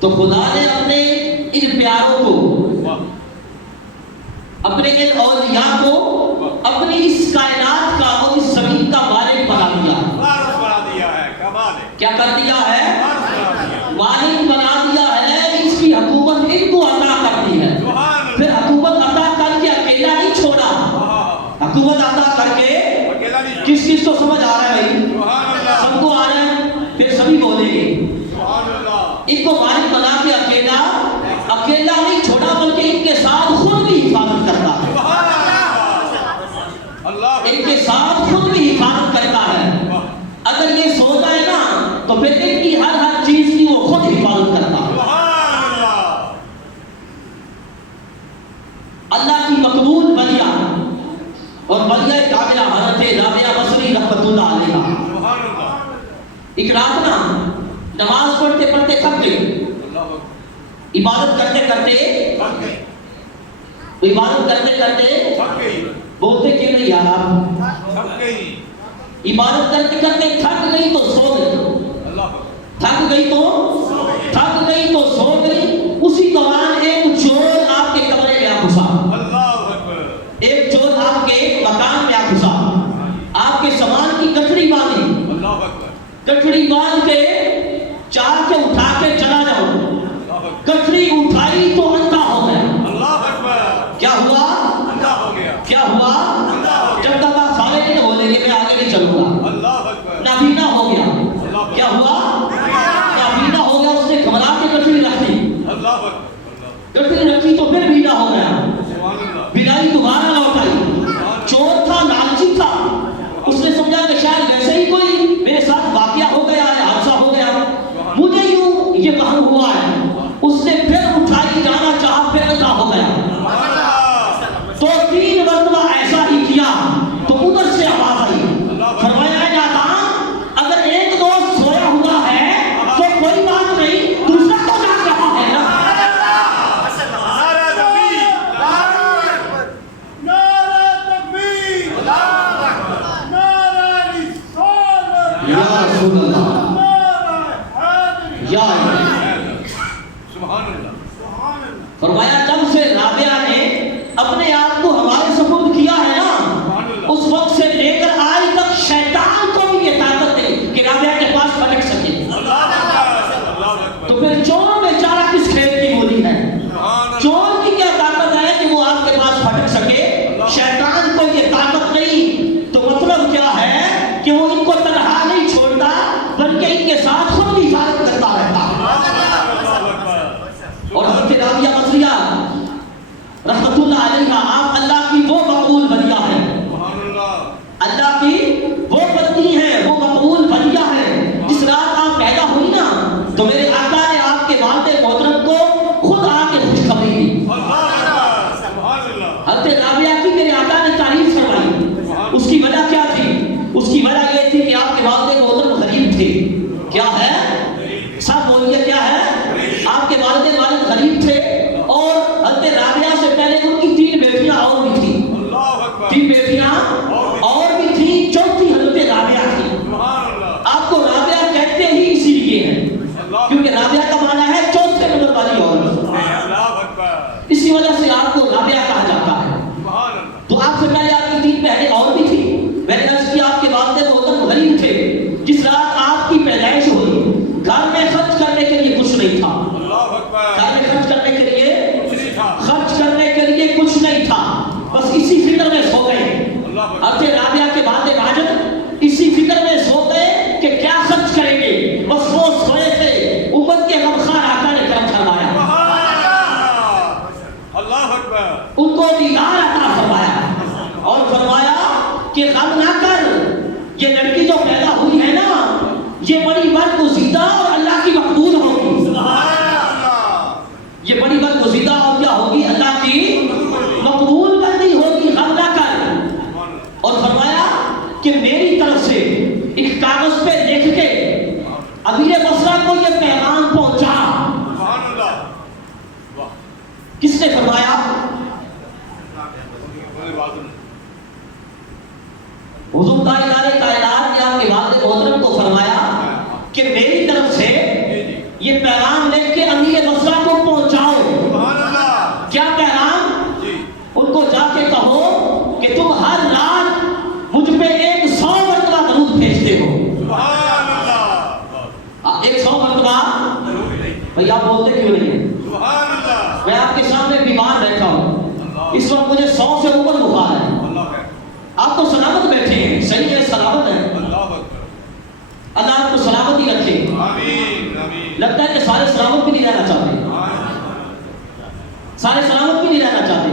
تو خدا نے اپنے ان پیاروں کو، اپنے ان اولیاء کو اپنی اس کائنات کا اور اس زمین کا مالک بنا دیا ہے۔ کیا کر دیا ہے؟ مالک بنا دیا ہے۔ اس کی حکومت ان کو عطا کرتی ہے۔ پھر حکومت عطا کر کے اکیلا نہیں چھوڑا، حکومت عطا کر کے کس چیز کو سمجھ آ رہا ہے بھائی؟ سب کو آ رہا ہے؟ پھر سبھی بولیں گے۔ ان کو مالک بنا کے اکیلا نہیں چھوڑا، بلکہ ان کے ساتھ خود بھی حفاظت کرتا ہے۔ ان کے ساتھ خود بھی حفاظت کرتا ہے۔ اگر یہ سوتا ہے نا تو پھر ان کی ہر چیز کی وہ خود حفاظت کرتا ہے۔ اللہ کی مقبول ولیہ اور ولیہ کاملہ حضرت رابعہ بصری رحمۃ اللہ علیہا ایک رات نا نماز پڑھتے پڑھتے تھک گئی، عبادت کرتے بولتے کیوں نہیں یار آپ؟ عبادت کرتے تھک گئی تو سو گئی، تھک گئی تو سو گئی۔ اسی دوران ایک چور آپ کے کمرے میں آ گھسا، ایک چور آپ کے مکان میں آ گھسا، آپ کے سامان کی گٹھڑی باندھ کے چاہ کے اٹھا کے چلا جاؤ۔ گٹھڑی اٹھائی تو اندھا ہو گیا۔ کیا ہوا؟ جب تک آپ سارے نہیں بولیں گے میں آگے نہیں چلوں گا، نابینا ہو گیا۔ کیا ہوا؟ نابینا ہو گیا۔ اس نے گھبرا کے گٹھڑی رکھی تو پھر بینا ہو گیا، بینائی دوبارہ لوٹ آئی۔ چور تھا، لالچی تھا، اس نے سمجھا کہ شاید ویسے ہی کوئی میرے ساتھ واقعہ ہو گیا ہے، حادثہ ہو گیا، مجھے یوں یہ وہم ہوا ہے۔ اس نے پھر اٹھائی جانا چاہا، پھر اندھا ہو گیا۔ تو 3 مرتبہ ایسا ہی کیا تو ادھر سے آواز آئی، فرمایا اے نادان، اگر ایک دوست سویا ہوا ہے تو کوئی بات نہیں، دوسرا تو جاگ رہا ہے نا۔ یا رسول اللہ، یا فرمایا جب سے رابعہ نے اپنے آپ کو ہمارے سپرد کیا ہے نا، اس وقت سے لے کر آج تک شیطان کو بھی یہ طاقت ہے کہ رابعہ کے پاس پھٹک سکے۔ تو پھر چور بیچارہ کس کھیت کی بولی ہے؟ چور کی کیا طاقت ہے کہ وہ آپ کے پاس پھٹک سکے؟ شیطان کو یہ طاقت نہیں۔ تو مطلب کیا ہے کہ وہ ان کو تنہا نہیں چھوڑتا، بلکہ ان کے ساتھ خود بھی حفاظت کرتا رہتا۔ اور حضرت رابعہ بصریہ رحمۃ اللہ علیہا آپ اللہ کی وہ مقبول ولیہ ہے، اللہ کی وہ بندی ہے، وہ مقبول ولیہ ہے۔ جس رات آپ پیدا ہوئی نا تو میرے آقا نے آپ کے والد محترم کو خود آ کے خوشخبری دی۔ حضرت رابعہ کی میرے آقا نے تعریف فرمائی۔ اس کی وجہ کیا تھی؟ اس کی وجہ یہ تھی کہ آپ کے والد محترم غریب تھے۔ کیا ہے؟ سب بولیے کیا ہے؟ آپ کے والد غریب تھے، اور حضرت رابعہ سے پہلے ان کی 3 بیٹیاں اور بھی تھیں، 3 بیٹیاں اور بھی تھیں، چوتھی حضرت رابعہ تھی۔ آپ کو رابعہ کہتے ہی اسی لیے ہیں کیونکہ رابعہ کا معنی ہے چوتھے نمبر والی عورت، اسی وجہ سے آپ کو رابعہ کہا جاتا ہے۔ تو آپ سے پہلے آپ کی 3 بہنیں اور بھی تھیں۔ میں نے عرض کیا آپ کے والد محترم غریب تھے۔ جس رات آپ کی پیدائش ہوئی گھر میں خرچ کرنے کے لیے کچھ نہیں تھا، گھر میں خرچ کرنے کے لیے کچھ نہیں تھا، بس اسی فکر میں سو گئے۔ حضرت رابعہ کے والد ماجد اسی فکر میں سو گئے کہ کیا خرچ کریں گے، بس وہ سوئے تھے۔ امت کے غمخوار آقا نے کرم فرمایا، ان کو دیدار عطا فرمایا اور فرمایا کہ غم نہ کر، یہ لڑکی جو پیدا ہوئی ہے نا یہ بڑی برگزیدہ اور اللہ کی مقبول ہوگی، یہ بڑی برگزیدہ اور کیا ہوگی؟ اللہ کی مقبول بندی ہوگی، غم نہ کر۔ اور فرمایا کہ میری طرف سے ایک کاغذ پہ لکھ کے امیر بصرہ کو یہ پیغام پہنچا۔ کس نے فرمایا؟ بھئی آپ بولتے کیوں نہیں ہیں؟ میں آپ کے سامنے بیمار بیٹھا ہوں، اس وقت مجھے 100 سے اوپر بخار ہے، آپ تو سلامت بیٹھے ہیں، صحیح ہے، سلامت ہے، اللہ آپ کو سلامت ہی رکھے۔ لگتا ہے کہ سارے سلامت بھی نہیں رہنا چاہتے، سارے سلامت بھی نہیں رہنا چاہتے،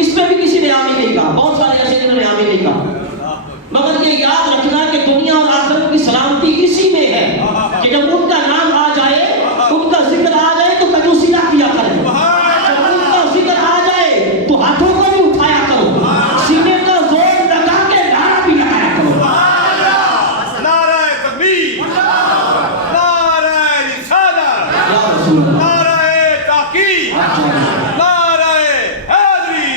اس میں بھی کسی نے آمین نہیں کہا، بہت سارے ایسے جنہوں نے آمین نہیں کہا، مگر یہ یاد رکھنا کہ دنیا اور آخرت کی سلامتی اسی میں ہے کہ جب ان کا نام آ جائے، ان کا ذکر آ جائے تو کنجوسی نہ کیا کریں، جب ان کا ذکر آ جائے تو ہاتھوں کو بھی اٹھایا کرو، سینے کا زور لگا کے نعرہ بھی لگایا کرو۔ نعرہ تکبیر، نعرہ رسالت، یا رسول اللہ، نعرہ تحقیق، نعرہ حیدری،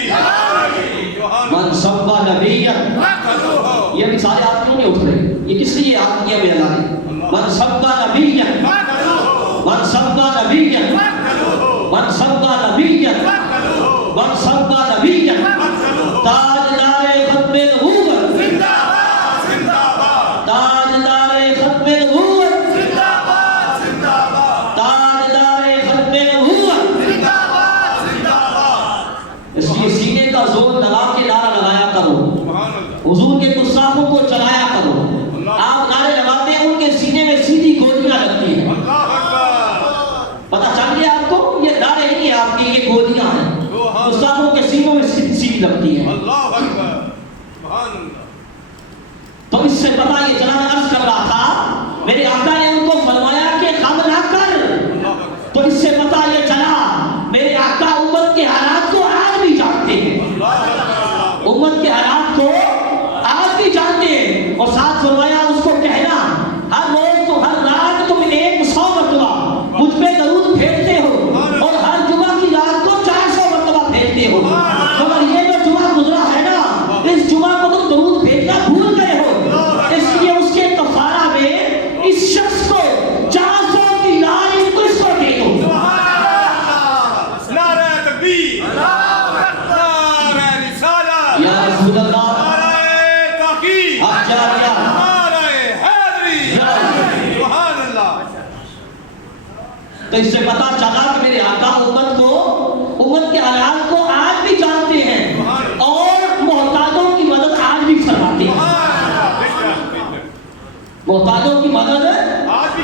من سب نبیًا، یہ بھی سارے ہاتھ کیوں نہیں اٹھ رہے؟ یہ کس لیے یاد کیا میں اللہ نے؟ من سب نبیًا، من سب نبیًا، من سب نبیًا، من سب نبیًا، تاجدار ختم نبوت، تاجدار ختم نبوت، تاجدار ختم نبوت۔ اس لیے سینے کا زور لگا کے نعرہ لگایا کرو، حضور کے گستاخوں کو چلایا کرو۔ آپ نعرے لگاتے ہیں، ان کے سینے میں سیدھی گولیاں لگتی ہیں، پتہ چل گیا آپ کو؟ یہ نعرے نہیں ہیں آپ کی، یہ گولیاں ہیں، گستاخوں کے سینوں میں سیدھی لگتی ہیں۔ تو اس سے پتہ یہ چلا، میں عرض کر رہا تھا میرے آقا نے ان کو فرمایا کہ غم نہ کر، تو اس سے پتہ یہ چلا میرے آقا امت کے حالات کو آج بھی جانتے ہیں، امت کے حالات کو آج بھی جانتے ہیں، اور ساتھ فرمایا اس کو کہنا ہر روز تو ہر رات تم 100 مرتبہ مجھ پہ درود بھیجتے ہو، اور ہر جمعہ کی رات کو 400 مرتبہ بھیجتے ہو، مگر یہ جو جمعہ گزرا ہے نا، اس جمعہ کو تم درود بھیجنا بھول گئے ہو، اس لیے اس کے کفارہ میں اس شخص کو 400 کی لال اس کو دے دو۔ نعرہ تکبیر، نعرہ رسالت، یا رسول اللہ، نعرہ تحقیق، آپ چلا گیا، نعرہ حیدری، سبحان اللہ۔ تو اس سے پتا چلا کہ میرے آقا امت کے حالات کو آج بھی جانتے ہیں، اور محتاجوں کی مدد آج بھی فرماتے ہیں، محتاجوں کی مدد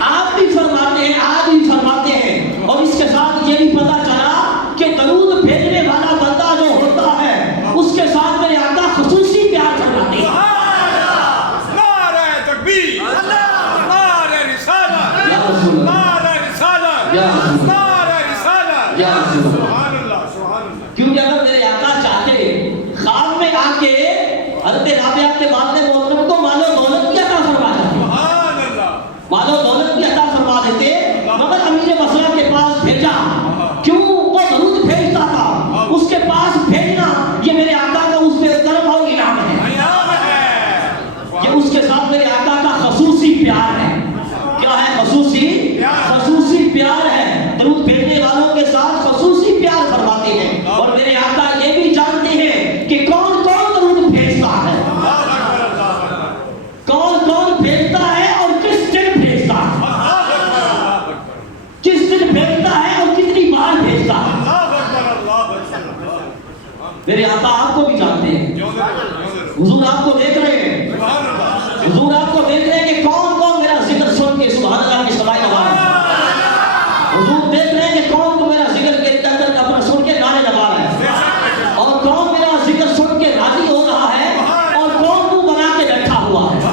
آج بھی فرماتے ہیں، آج بھی فرماتے ہیں۔ اور اس کے ساتھ یہ بھی پتا چلا کہ درود بھیجنے والا بندہ جو ہوتا ہے اس کے ساتھ میرے آقا خصوصی پیار فرماتے ہیں۔ نعرہ تکبیر، نعرہ رسالت، یا رسول اللہ، نعرہ رسالت، یا رسول اللہ، نعرہ رسالت، یا رسول اللہ۔ سبحان اللہ، سبحان اللہ۔ کیونکہ اگر میرے آقا چاہتے خواب میں آ کے حضرت رابعہ کے والد محترم کو مال و دولت کی عطا فرما دیتے، سبحان اللہ، مال و دولت کی عطا فرما دیتے، مگر امیر مسئلہ کے پاس بھیجا، کیوں؟ وہ درود بھیجتا تھا، اس کے پاس بھیجنا یہ میرے آقا کا اس پہ کرم اور انعام ہے، قیام ہے، یہ اس کے ساتھ میرے آقا کا خصوصی پیار ہے۔ کیا ہے؟ خصوصی پیار ہے، درود بھیجنے والوں کے ساتھ خصوصی پیار فرماتے ہیں، اور میرے آقا یہ بھی جانتے ہیں کہ کون کون درود بھیجتا ہے، کون کون بھیجتا ہے اور کس دن بھیجتا ہے، کس دن بھیجتا ہے اور کتنی بار بھیجتا ہے۔ میرے آقا آپ کو بھی جانتے ہیں، حضور آپ کو دیکھ رہے ہیں، حضور آپ کو دیکھ رہے ہیں کہ کون کون میرا ذکر سن کے سبحان اللہ کی سبائے لگا رہا ہے، حضور دیکھ رہے ہیں کہ کون کو میرا ذکر کے اندر اپنا سن کے نعرے لگا رہا ہے، اور کون میرا ذکر سن کے راضی ہو رہا ہے، اور کون منہ بنا کے بیٹھا ہوا ہے۔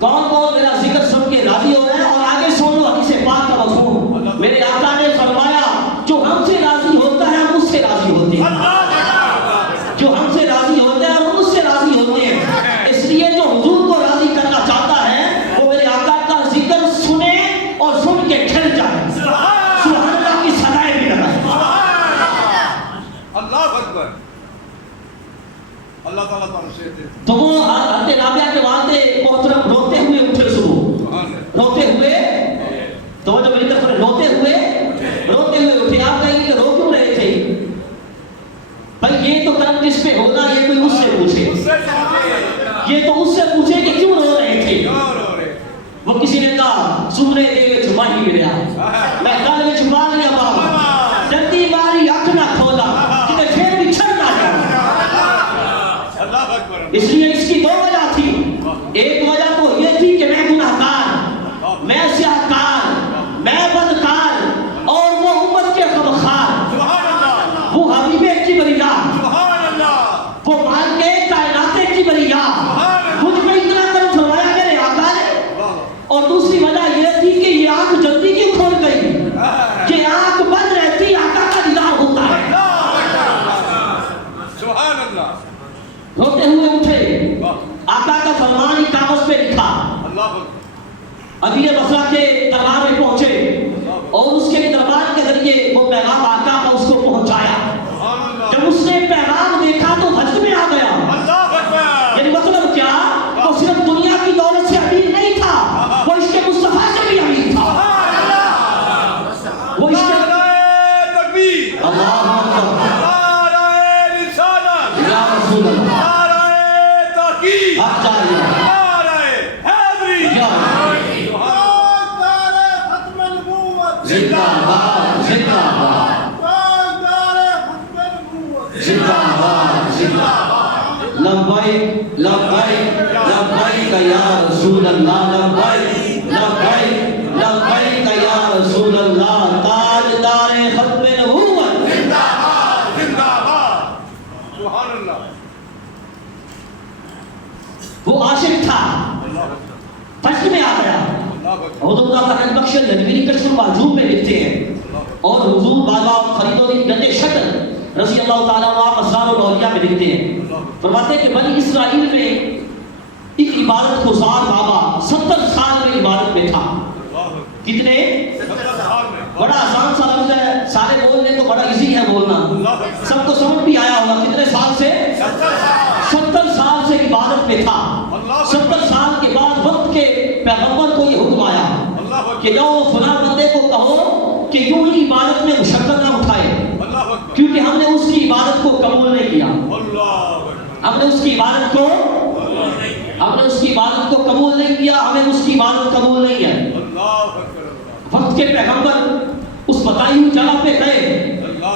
کون کون میرا ذکر سن کے راضی ہو رہا ہے، اور آگے سن لو حدیث پاک کا مفہوم، میرے آقا نے فرمایا جو ہم سے راضی ہوتا ہے ہم اس سے راضی ہوتے ہیں، جو ہم سے راضی ہوتے ہیں اور اس سے راضی ہوتے ہیں، اس لیے جو حضور کو راضی کرنا چاہتا ہے وہ میرے آقا کا ذکر سنے اور سن کے کھل جائے، سبحان اللہ کی صدائیں بھی لگائے۔ اللہ اکبر، اللہ تعالیٰ تعالیٰ سے تو وہ حضرت رابعہ کے والد محترم روتے ہوئے اٹھے، صبح روتے ہوئے گیا میں گل میں چھپا لیا بابا جلدی ماری اکھ نہ کھولا کہ پھر بھی چھڑ نہ جاؤ اللہ اکبر اس لیے اس کی دو وجہ تھی ایک وجہ تو یہ تھی کہ میں گناہگار میں سیاہکار میں بدکار اور وہ امت کے غمخوار سبحان اللہ وہ حبیب کبریا سبحان اللہ وہ مالک کائنات کبریا مجھ میں اتنا کر فرمایا میرے آقا نے اور دوسری وجہ یہ تھی کہ یہ آنکھ جلدی کیوں کھول گئی کہ آنکھ بند رہتی آقا کا دیدار ہوتا ہے سبحان اللہ روتے ہوئے اٹھے آقا کا فرمان ہی کاغذ پہ لکھا اللہ امیر بصرہ کے دربار میں پہنچے اور اس کے دربار کے ذریعے وہ پیغام آقا کا اس کو پہنچایا جب اس نے پیغام دیکھا تو حج میں آ گیا اللہ اکبر یعنی مطلب کیا وہ صرف دنیا کی دولت سے امیر نہیں تھا وہ عشق مصطفیٰ سے بھی امیر تھا وہ عشق تکبیر اللہ اکبر نعرہ رسالت یا رسول اللہ نعرہ تحقیق حق جاری ہے نعرہ حیدری یا نعرہ ختم النبوت زندہ باد زندہ باد نعرہ ختم النبوت زندہ باد زندہ باد لبیک لبیک لبیک یا رسول اللہ لبیک لبیک لبیک یا رسول اللہ تاجدار ختم نبوت زندہ باد زندہ باد سبحان اللہ وہ عاشق تھا فجر میں آ گیا حضور اللہ فقط بخش نجمیری کشف المعجوب میں لکھتے ہیں اور حضور بابا فریدوری گنج شکر رضی اللہ تعالیٰ عنہ اسرار الاولیاء میں لکھتے ہیں فرماتے ہیں کہ بنی اسرائیل میں ایک عبادت گزار بابا 70 سال میں عبادت میں تھا کتنے؟ بڑا آسان سا لفظ ہے سارے بولنے تو بڑا ایزی ہے بولنا سب کو سمجھ بھی آیا ہوگا کتنے سال سے 70 سال سے عبادت میں تھا 70 سال کے بعد وقت کے پیغمبر کو یہ حکم آیا کہ جاؤ فلاں بندے کو کہو کہ یوں ہی عبادت میں مشقت نہ اٹھائے کیونکہ ہم نے اس کی عبادت کو قبول نہیں کیا ہم نے اس کی عبادت کو قبول نہیں کیا ہمیں اس کی عبادت قبول نہیں ہے وقت کے پیغمبر اس بتائی ہوئی جگہ پہ گئے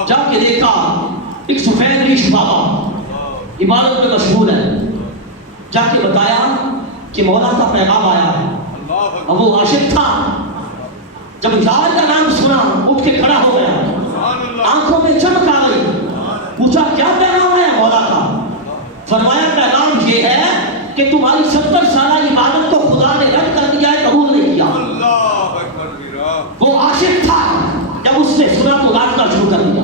جا کے دیکھا ایک سفید ریش بابا عبادت میں مشغول ہے جا کے بتایا کہ مولا کا پیغام آیا ہے اب وہ عاشق تھا جب یار کا نام سنا اٹھ کے کھڑا ہو گیا آنکھوں میں چمک آ گئی پوچھا کیا پیغام ہے مولا کا فرمایا پیغام یہ ہے کہ تمہاری 70 سالہ عبادت کو خدا نے رد کر دیا ہے قبول نہیں کیا وہ عاشق تھا جب اس نے سنا تو ناچنا شروع کر دیا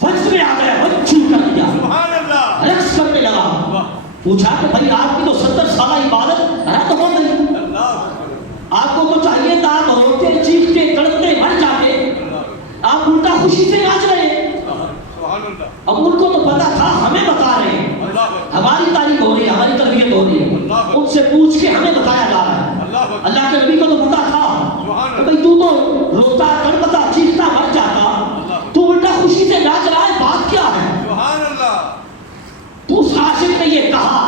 فجر میں آ گیا وقت شروع کر دیا رقص کرنے لگا پوچھا کہ بھائی آپ کی تو 70 سالہ عبادت رد ہو گئی آپ کو تو چاہیے تھا آپ روتے چیختے تڑپتے مر جاتے آپ الٹا خوشی سے ناچ رہے اب ان کو تو پتا تھا ہمیں بتا رہے ہیں ہماری تعلیم ہو رہی ہے ہماری تربیت ہو رہی ہے ان سے پوچھ کے ہمیں بتایا جا رہا ہے اللہ کے نبی کو تو پتا تھا کہ بھئی تو روتا تڑپتا چیختا مر جاتا تو الٹا خوشی سے ناچ رہا ہے بات کیا ہے تو اس عاشق نے یہ کہا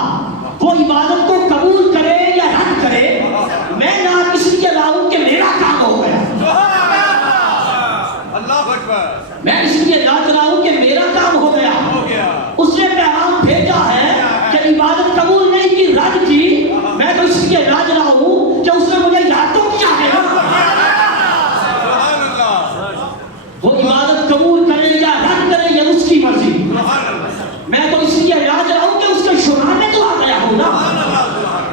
وہ عبادت کو قبول کرے یا رد کرے میں نہ اس لیے لاؤں کہ میرا کام ہو گیا میں اس لیے ناچ رہا ہوں کہ میرا کام ہو گیا اس نے پیغام بھیجا ہے کہ عبادت قبول نہیں کی رد کی میں تو اس لیے ناچ رہا ہوں کہ اس نے مجھے یاد تو کیا ہے وہ عبادت قبول کرے یا رد کرے یہ اس کی مرضی میں تو اس لیے ناچ رہا ہوں کہ اس کے شرح میں تو آ گیا ہوں نا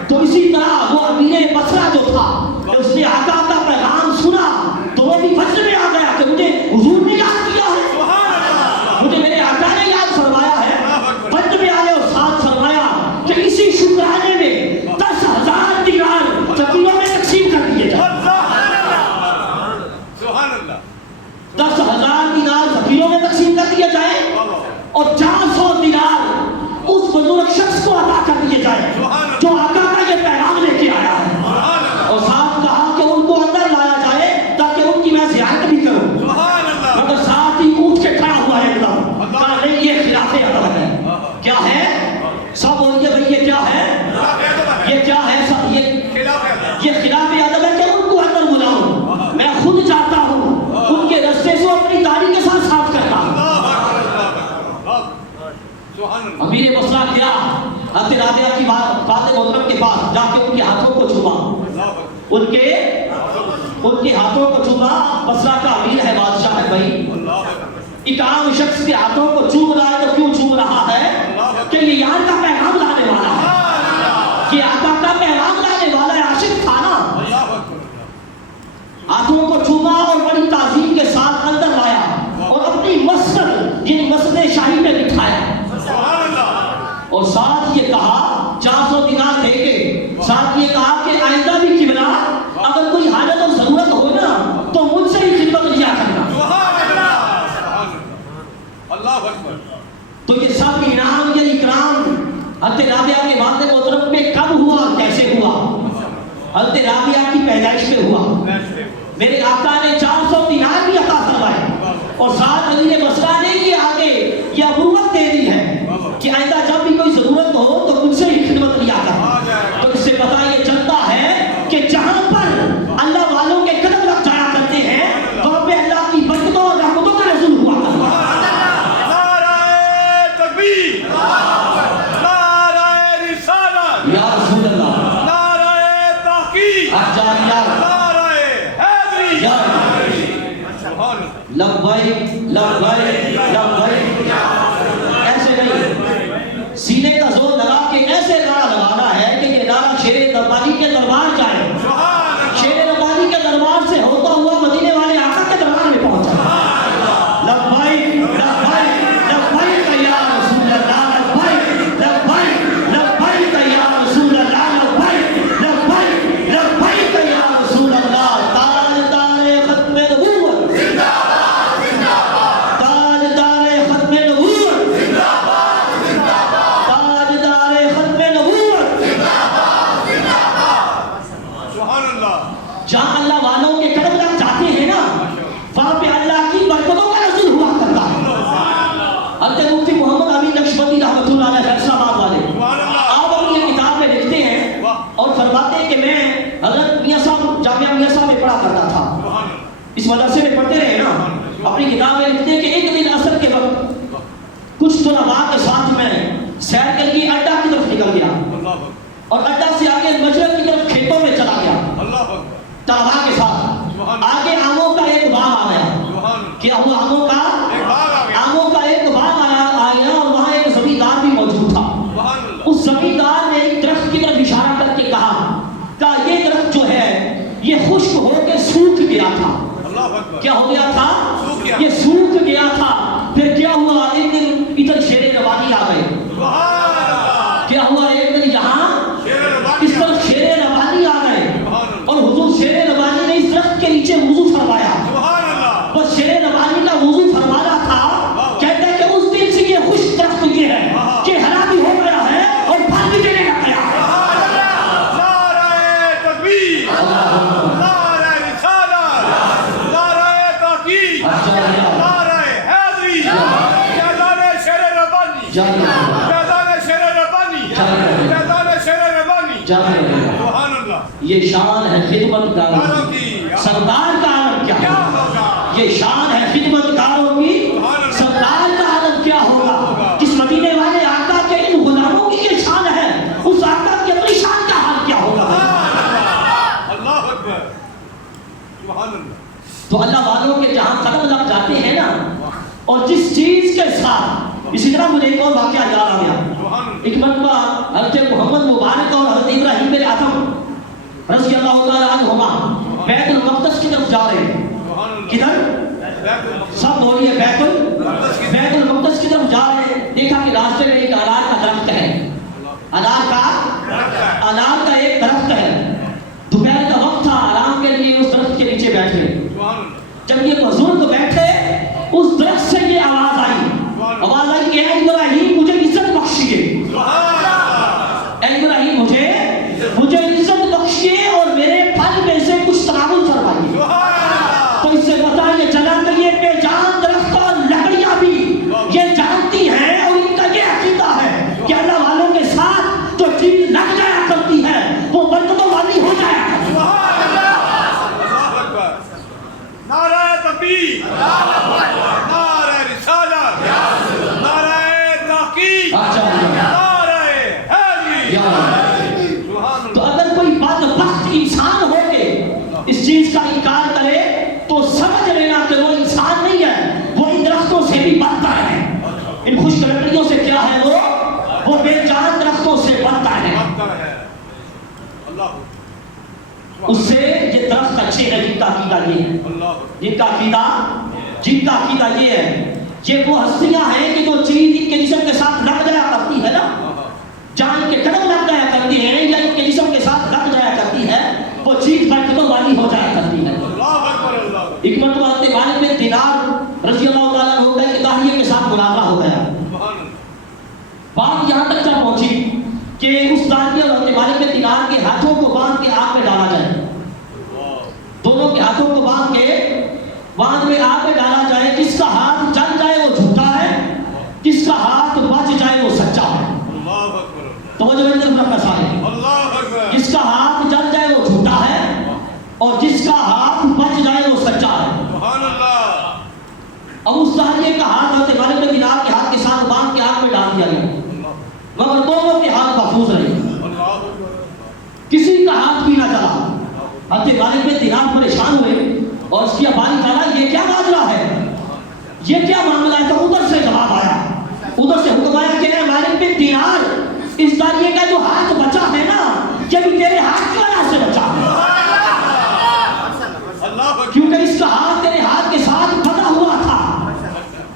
تو اسی طرح وہ امیر بصرہ جو تھا کہ اس نے آقا کا پیغام سنا تو وہ بھی فجر میں آ گیا کہ مجھے حضور نے یاد کیا ہے مجھے میرے آقا نے یاد فرمایا ہے فجر میں آئے اور ساتھ فرمایا کہ اسی شکرانے میں 10,000 دینار فقیروں میں تقسیم کر دیے جائیں 10,000 دینار فقیروں میں تقسیم کر دیے جائیں اور 400 دینار اس بزرگ شخص کو عطا کر دیے جائیں جو آقا کا یہ پیغام لے کے آیا ہے اور ساتھ کہا کہ ان کو اندر لایا جائے تاکہ ان کی میں زیارت بھی کروں مگر ساتھ ہی اٹھ کے کھڑا ہوا ہے ایک کہا نہیں یہ خلاف ادب ہے کیا ہے سب بولیے بھائی یہ کیا ہے یہ کیا ہے سب یہ خلاف ادب ہے کہ ان کو اندر بلا ان کے ہاتھوں کو چوما. بصرہ کا امیر ہے, بادشاہ ہے بھائی. ایک عام شخص کے ہاتھوں کو چوم رہا ہے تو کیوں چوم رہا ہے؟ کہ یہ یار کا پیغام لانے والا ہے, یہ آقا کا پیغام لانے والا ہے. عاشق تھا نا. ہاتھوں کو چوما اور بڑی تعظیم کے ساتھ اندر لایا اور اپنی مسجد یعنی مسجد شاہی میں بٹھایا اور ساتھ یہ کہا 400 دینار دے کے, ساتھ یہ کہا کہ آئندہ بھی قبلہ اگر کوئی حاجت اور ضرورت ہو نا تو مجھ سے ہی خدمت لیا کرنا. تو یہ سب انعام یا اکرام حضرت رابعہ کے والد محترم پہ کب ہوا اور کیسے ہوا؟ حضرت رابعہ کی پیدائش پہ ہوا. میرے آقا نے 400 دینار بھی عطا فرمائے اور ساتھ امیر بصرہ نے یہ آگے یہ ابوت دے دی ہے کہ آئندہ جب بھی کوئی ضرورت ہو تو مجھ سے ہی خدمت لیا کر. تو اس سے پتہ یہ چلتا ہے کہ جہاں پر اللہ والوں کے قدم لگ جایا کرتے ہیں وہاں پہ اللہ کی برکتوں اور رحمتوں کا نزول ہوا کرتا ہے. یا رسول اللہ, نعرہ تحقیق, لبیک لبیک لبیک. ایسے نہیں, سینے کا زور لگا کے ایسے نعرہ لگانا ہے کہ یہ نعرہ شیر ربانی کے دربار جائے, شیر ربانی کے دربار سے ہوتا ہوا مدینے والے آقا کے دربار میں پہنچا. لبیک لبیک لبیک یا رسول اللہ, لبیک لبیک لبیک یا رسول اللہ, لبیک لبیک لبیک یا رسول اللہ. تاجدار ختم نبوت زندہ باد زندہ باد, تاجدار ختم نبوت زندہ باد زندہ باد, تاجدار ختم نبوت زندہ باد زندہ باد. سبحان اللہ. جہاں اللہ والوں کے قدم لگ جاتے ہیں نا وہاں پہ اللہ کی برکتوں کا نزول ہوا کرتا ہے. حضرت مفتی محمد امین نقشبندی رحمۃ اللہ علیہ فیصلہ آباد والے آپ اپنی یہ کتاب میں لکھتے ہیں اور فرماتے ہیں کہ میں حضرت میاں صاحب جامعہ میاں صاحب میں پڑھا کرتا تھا, اس مدرسے میں پڑھتے رہے نا. اپنی کتاب میں لکھتے ہیں کہ ایک دن عصر کے وقت کچھ طلباء کے ساتھ میں سیر کر کے اڈا کی طرف نکل گیا اور اڈا سے آگے مشرق کی طرف کھیتوں میں چلا گیا طلباء کے ساتھ. آگے آموں کا ایک باغ آ گیا, کیا ہوا؟ آموں کا ایک باغ آیا اور وہاں ایک زمیندار بھی موجود تھا. اس زمیندار نے ایک درخت کی طرف اشارہ کر کے کہا کہ یہ درخت جو ہے یہ خشک ہو کے سوکھ گیا تھا. کیا ہو گیا تھا؟ یہ سوکھ گیا تھا. پھر کیا ہوا؟ ایک دن ادھر شیر ربانی آ گئے. کیا ہوا؟ ایک دن یہاں اس طرف شیر ربانی آ گئے اور حضور شیر ربانی نے اس درخت کے نیچے وضو فرمایا. بس شیر ربانی کا وضو فرمانا تھا, کہتے ہیں کہ اس دن سے یہ خوش درخت یہ ہے کہ ہرا بھی ہو گیا ہے اور پھل بھی دینے لگ گیا. نعرہ تکبیر, نعرہ رسالت, نعرہ تحقیق, نعرہ حیدری, فیضان شیر ربانی, فیضان شیر ربانی, فیضان شیر ربانی. سبحان اللہ. یہ شان ہے خدمت کاروں کی, سردار کا عالم کیا ہے؟ یہ شان ہے خدمت کاروں کی, سردار کا عالم کیا ہوگا؟ جس مدینے والے آقا کے ان غلاموں کی یہ شان ہے, اس آقا کی اپنی شان کا حال کیا ہوگا؟ اللہ اکبر. سبحان اللہ. تو اللہ والوں کے جہاں قدم لگ جاتے ہیں نا اور جس چیز کے ساتھ, اسی طرح مجھے ایک اور واقعہ یاد آ گیا. ایک مرتبہ حضرت محمد مبارک اور حضرت ابراہیم بن ادم رضی اللہ تعالیٰ عنہما بیت المقدس کی طرف جا رہے ہیں. کدھر؟ سب بولیے بیت المقدس کی طرف جا رہے ہیں. دیکھا کہ راستے میں ایک انار کا درخت ہے, انار کا ایک درخت ہے. دوپہر کا وقت تھا, آرام کے لیے اس درخت کے نیچے بیٹھے. جب یہ بزرگ بیٹھے اس درخت سے یہ آواز آئی کہ اے ابراہیم مجھے عزت بخشیے, اے ابراہیم مجھے عزت بخشیے اور میرے پھل میں سے کچھ تناول فرمائیے. تو اس سے پتا یہ چلا کہ یہ بے جان درخت اور لکڑیاں بھی یہ جانتی ہیں اور ان کا یہ عقیدہ ہے کہ اللہ والوں کے ساتھ جو چیز لگ جایا کرتی ہے وہ برکتوں والی ہو جایا کرتی ہے. نعرہ تکبیر, نعرہ رسالت, نعرہ ان خشک لکڑیوں سے کیا ہے وہ بے جان درختوں سے بنتا ہے. اس سے یہ درخت اچھے ہیں جن کا عقیدہ یہ ہے, جن کا عقیدہ یہ ہے. یہ وہ ہستیاں ہیں کہ جو چیز ان کے جسم کے ساتھ لگ جایا کرتی ہے نا, جان کے قدم لگ جایا کرتی ہے یا ان کے جسم کے ساتھ لگ جایا کرتی ہے, وہ چیز برکتوں والی ہو جایا کرتی ہے. ایک مرتبہ حضرت مالک بن دینار رضی اللہ تعالیٰ عنہ کہ داہیے کے ساتھ مناظرہ ہو گیا. بات یہاں تک چل پہنچی کہ اس داہیے اور حضرت مالک بن دینار کے ہاتھوں کو باندھ کے آگ میں ڈالا جائے. دونوں کے ہاتھوں کو باندھ کے میں آگ میں ڈالا جائے. جس کا ہاتھ جل جائے وہ جھوٹا ہے, جس کا ہاتھ بچ جائے وہ سچا ہے. توجہ میری طرف رکھنا چاہیے. جس کا ہاتھ جل جائے وہ جھوٹا ہے اور جس کا ہاتھ بچ جائے وہ سچا ہے. اب اس داہیے کا ہاتھ حضرت مالک بن دینار کے ہاتھ کے ساتھ باندھ کے آگ میں ڈال دیا گیا, مگر دونوں کے ہاتھ محفوظ رہے. کسی کا ہاتھ بھی نہ چلا. حضرت مالک بن دینار پریشان ہوئے اور اس کی ابانی تعالیٰ یہ کیا ماجرا ہے, یہ کیا معاملہ ہے. تو ادھر سے جواب آیا, ادھر سے حکم آیا کہ مالک بن دینار, اس داہیے کا جو ہاتھ بچا ہے نا, یہ بھی تیرے ہاتھ کی وجہ سے بچا ہے, کیونکہ اس کا ہاتھ تیرے ہاتھ کے ساتھ بندھا ہوا تھا,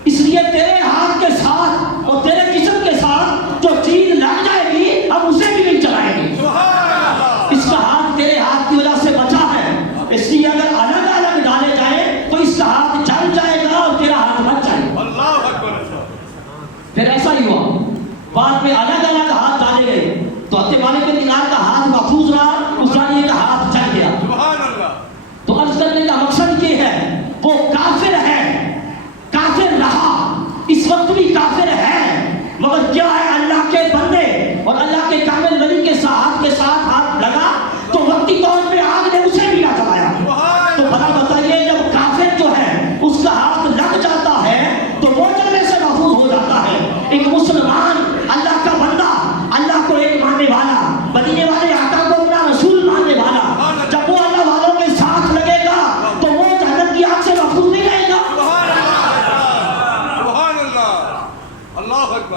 اس لیے تیرے ہاتھ کے ساتھ اور تیرے جسم کے ساتھ جو چیز لگ جائے گی اب اسے بھی نہیں چلائے گی. اس کا ہاتھ تیرے ہاتھ کی وجہ سے بچا ہے, اس لیے اگر الگ الگ ڈالے جائیں تو اس کا ہاتھ جل جائے گا اور تیرا ہاتھ بچ جائے گا. پھر ایسا ہی ہوا, بعد میں الگ الگ ہاتھ ڈالے گئے تو حضرت مالک بن دینار کا ہاتھ محفوظ رہا, اس داہیے کا ہاتھ جل گیا. تو عرض کرنے کا مقصد یہ ہے, وہ کافر ہے, کافر رہا, اس وقت بھی کافر ہے, مگر کیا ہے اللہ کے بندے اور اللہ کے کامل ولی کے ساتھ ہاتھ لگا تو وقتی طور پہ آگ نے اسے بھی نہ جلایا. تو بھلا بتائیے, جب کافر جو ہے اس کا ہاتھ لگ جاتا ہے تو وہ جلنے سے محفوظ ہو جاتا ہے. ایک مسلمان اللہ کا بندہ, اللہ کو ایک ماننے والا, مدینے والے آقا کو اپنا رسول ماننے والا, جب وہ اللہ والوں کے ساتھ لگے گا تو وہ جہنم کی آگ سے محفوظ نہیں رہے گا.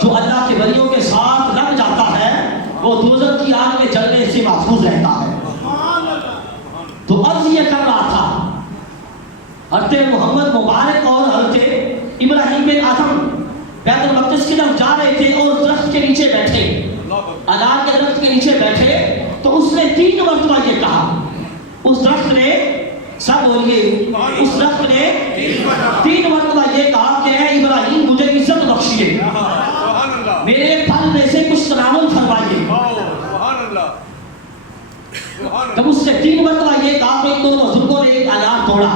جو اللہ کے ولیوں کے ساتھ لگ جاتا ہے وہ دوزخ کی آگ میں جلنے سے محفوظ رہتا ہے. تو عرض یہ کر رہا تھا, حضرت محمد مبارک اور حضرت ابراہیم بن آدم بیت المقدس کی طرف جا رہے تھے اور درخت کے نیچے بیٹھے, انار کے درخت کے نیچے بیٹھے تو اس نے 3 مرتبہ یہ کہا. اس درخت نے, سب بولیے, اس درخت نے 3 مرتبہ یہ کہا کہ اے ابراہیم مجھے عزت بخشیے, میرے پھل میں سے کچھ تناول فرمائیے. جب اس نے 3 مرتبہ یہ کہا تو ان دونوں بزرگوں نے ایک انار توڑا,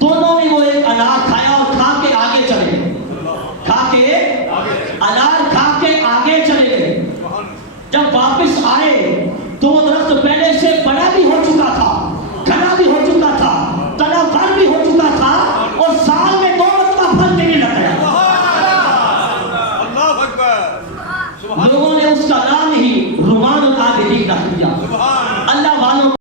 دونوں نے وہ ایک انار کھایا اور کھا کے آگے چلے گئے, انار کھا کے آگے چلے گئے. جب واپس آئے تو وہ درخت پہلے سے بڑا بھی ہو چکا تھا, گھنا بھی ہو چکا تھا, تنا بھر بھی ہو چکا تھا اور سال میں 2 مرتبہ پھل دینے لگ گیا. لوگوں